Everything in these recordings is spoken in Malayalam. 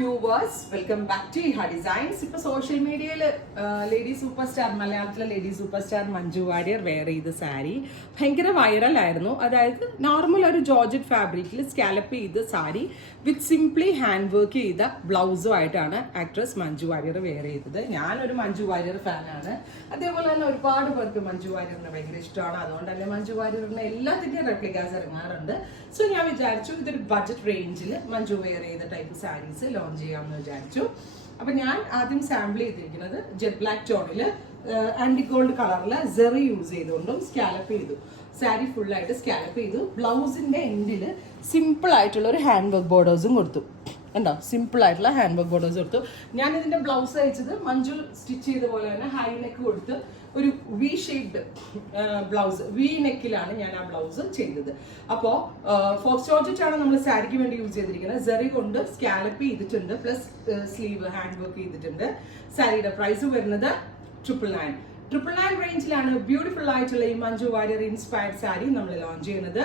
Viewers, welcome back to Iha designs. ഇപ്പൊ സോഷ്യൽ മീഡിയയിൽ ലേഡി സൂപ്പർ സ്റ്റാർ, മലയാളത്തിലെ lady super star Manju Warrier wear ചെയ്ത സാരി ഭയങ്കര വൈറലായിരുന്നു. അതായത് നോർമൽ ഒരു ജോർജറ്റ് ഫാബ്രിക്കിൽ സ്കാലപ്പ് ചെയ്ത സാരി വിത്ത് സിംപ്ലി ഹാൻഡ് വർക്ക് ചെയ്ത ബ്ലൗസും ആയിട്ടാണ് ആക്ട്രസ് മഞ്ജു വാര്യർ വെയർ ചെയ്തത്. ഞാനൊരു മഞ്ജു വാര്യർ ഫാനാണ്. അതേപോലെ തന്നെ ഒരുപാട് പേർക്ക് മഞ്ജു വാര്യറിനെ ഭയങ്കര ഇഷ്ടമാണ്. അതുകൊണ്ട് തന്നെ മഞ്ജു വാര്യറിന് എല്ലാത്തിൻ്റെയും റെപ്ലിക്കാസ് ഇറങ്ങാറുണ്ട്. സോ ഞാൻ വിചാരിച്ചു ഇതൊരു ബഡ്ജറ്റ് റേഞ്ചിൽ മഞ്ജു വെയർ ചെയ്ത ടൈപ്പ് സാരീസ് ലോഞ്ച് ചെയ്യാമെന്ന് വിചാരിച്ചു. അപ്പൊ ഞാൻ ആദ്യം സാമ്പിൾ ചെയ്തിരിക്കുന്നത് ജെറ്റ് ബ്ലാക്ക് ടോണിൽ ആന്റി ഗോൾഡ് കളറിൽ സെറി യൂസ് ചെയ്തുകൊണ്ടും സ്കാലപ്പ് ചെയ്തു. സാരി ഫുള്ളായിട്ട് സ്കാലപ്പ് ചെയ്തു. ബ്ലൗസിന്റെ എൻഡിൽ സിമ്പിൾ ആയിട്ടുള്ള ഒരു ഹാൻഡ് വർക്ക് ബോർഡേഴ്സും കൊടുത്തു. ഉണ്ടോ, സിമ്പിൾ ആയിട്ടുള്ള ഹാൻഡ് വർക്ക് ബോർഡേഴ്സ് കൊടുത്തു. ഞാൻ ഇതിന്റെ ബ്ലൗസ് അയച്ചത് മഞ്ജു സ്റ്റിച്ച് ചെയ്ത പോലെ തന്നെ ഹൈ നെക്ക് കൊടുത്ത് ഒരു വി ഷേപ്ഡ് ബ്ലൗസ്, വി നെക്കിലാണ് ഞാൻ ആ ബ്ലൗസ് ചെയ്തത്. അപ്പോൾ ഫോക്സ് ജോർജറ്റ് ആണ് നമ്മൾ സാരിക്ക് വേണ്ടി യൂസ് ചെയ്തിരിക്കുന്നത്. സെറി കൊണ്ട് സ്കാലപ്പ് ചെയ്തിട്ടുണ്ട്, പ്ലസ് സ്ലീവ് ഹാൻഡ് വർക്ക് ചെയ്തിട്ടുണ്ട്. സാരിയുടെ പ്രൈസ് വരുന്നത് 999 റേഞ്ചിലാണ് ബ്യൂട്ടിഫുൾ ആയിട്ടുള്ള ഈ മഞ്ജു വാര്യർ ഇൻസ്പയർഡ് സാരി നമ്മൾ ലോഞ്ച് ചെയ്യുന്നത്.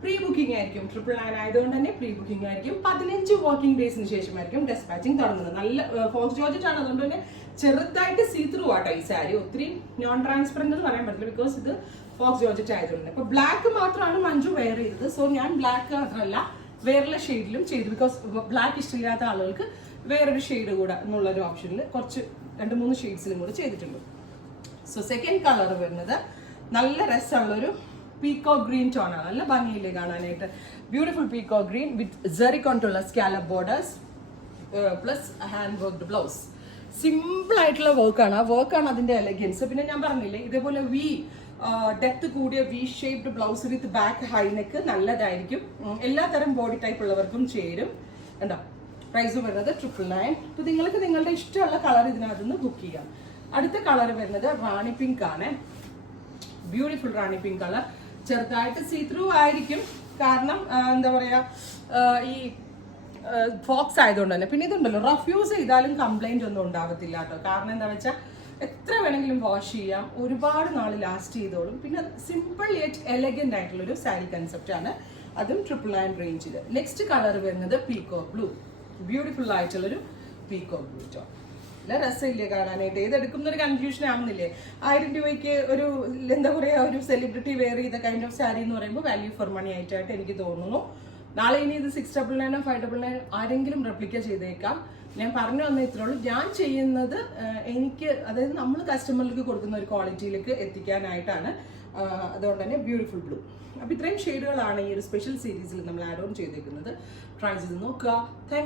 പ്രീ ബുക്കിംഗ് ആയിരിക്കും. 999 ആയതുകൊണ്ട് തന്നെ പ്രീ ബുക്കിംഗ് ആയിരിക്കും. 15 വർക്കിംഗ് ഡേയ്സിന് ശേഷമായിരിക്കും ഡെസ്പാച്ചിങ് തുടങ്ങുന്നത്. നല്ല ഫോക്സ് ജോർജറ്റ് ആണ്, അതുകൊണ്ട് തന്നെ ചെറുതായിട്ട് സീ ത്രൂ ആട്ടോ ഈ സാരി. ഒത്തിരി നോൺ ട്രാൻസ്പെറന്റ് എന്ന് പറയാൻ പറ്റില്ല, ബിക്കോസ് ഇത് ഫോക്സ് ജോർജറ്റ് ആയതുകൊണ്ട്. അപ്പൊ ബ്ലാക്ക് മാത്രമാണ് മഞ്ജു വെയർ ചെയ്തത്. സോ ഞാൻ ബ്ലാക്ക് മാത്രമല്ല വേറെയുള്ള ഷെയ്ഡിലും ചെയ്തു, ബിക്കോസ് ബ്ലാക്ക് ഇഷ്ടമില്ലാത്ത ആളുകൾക്ക് വേറൊരു ഷെയ്ഡ് കൂടെ എന്നുള്ളൊരു ഓപ്ഷനിൽ കുറച്ച് 2-3 ഷെയ്ഡ്സിലും കൂടെ ചെയ്തിട്ടുണ്ട്. സോ സെക്കൻഡ് കളർ വരുന്നത് നല്ല രസമുള്ളൊരു പീക്കോ ഗ്രീൻ ടോൺ ആണ്. നല്ല ഭംഗിയില്ലേ കാണാനായിട്ട്. ബ്യൂട്ടിഫുൾ പീക്കോ ഗ്രീൻ വിത്ത് സെറി കൊണ്ടുള്ള scallop borders plus hand worked blouse. Simple ആയിട്ടുള്ള വർക്കാണ്. ആ വർക്കാണ് അതിന്റെ എലഗൻസ്. പിന്നെ ഞാൻ പറഞ്ഞില്ലേ, ഇതേപോലെ ഡെപ്ത് കൂടിയ V shaped blouse with back high neck നല്ലതായിരിക്കും. എല്ലാ തരം ബോഡി ടൈപ്പ് ഉള്ളവർക്കും ചേരും. എന്താ പ്രൈസ് വരുന്നത് 999. അപ്പൊ നിങ്ങൾക്ക് നിങ്ങളുടെ ഇഷ്ടമുള്ള കളർ ഇതിനകത്ത് നിന്ന് ബുക്ക് ചെയ്യാം. അടുത്ത കളർ വരുന്നത് റാണി പിങ്ക് ആണ്. ബ്യൂട്ടിഫുൾ റാണി പിങ്ക് കളർ. ചെറുതായിട്ട് സീ ത്രൂ ആയിരിക്കും, കാരണം എന്താ പറയാ, ഈ ഫോക്സ് ആയതുകൊണ്ട് തന്നെ. പിന്നെ ഇതുണ്ടല്ലോ, റഫ് യൂസ് ചെയ്താലും കംപ്ലൈന്റ് ഒന്നും ഉണ്ടാവത്തില്ല കേട്ടോ. കാരണം എന്താ വെച്ചാൽ എത്ര വേണമെങ്കിലും വാഷ് ചെയ്യാം, ഒരുപാട് നാൾ ലാസ്റ്റ് ചെയ്തോളും. പിന്നെ സിമ്പിൾ യെറ്റ് എലഗന്റ് ആയിട്ടുള്ളൊരു സാരി കൺസെപ്റ്റ് ആണ്. അതും 999 റേഞ്ചിൽ. നെക്സ്റ്റ് കളർ വരുന്നത് പീക്കോ ബ്ലൂ. ബ്യൂട്ടിഫുൾ ആയിട്ടുള്ളൊരു പീക്കോ ബ്ലൂ ടോൺ. നല്ല രസമില്ലേ കാണാനായിട്ട്. ഏതെടുക്കുന്നൊരു കൺഫ്യൂഷൻ ആവുന്നില്ലേ? 1000 രൂപയ്ക്ക് ഒരു എന്താ പറയുക, ഒരു സെലിബ്രിറ്റി വെയർ ചെയ്ത കൈൻഡ് ഓഫ് സാരി എന്ന് പറയുമ്പോൾ വാല്യൂ ഫോർ മണി ആയിട്ടായിട്ട് എനിക്ക് തോന്നുന്നു. നാളെ ഇനി ഇത് 699 599 ആരെങ്കിലും റെപ്ലിക്ക ചെയ്തേക്കാം. ഞാൻ പറഞ്ഞു വന്ന ഇത്രേ ഉള്ളൂ. ഞാൻ ചെയ്യുന്നത് എനിക്ക്, അതായത് നമ്മൾ കസ്റ്റമറിലേക്ക് കൊടുക്കുന്ന ഒരു ക്വാളിറ്റിയിലേക്ക് എത്തിക്കാനായിട്ടാണ്. അതുകൊണ്ട് തന്നെ ബ്യൂട്ടിഫുൾ ബ്ലൂ. അപ്പോൾ ഇത്രയും ഷെയ്ഡുകളാണ് ഈ ഒരു സ്പെഷ്യൽ സീരീസിൽ നമ്മൾ ആഡ് ഓൺ ചെയ്തേക്കുന്നത്. ട്രൈ ചെയ്ത് നോക്കുക. താങ്ക്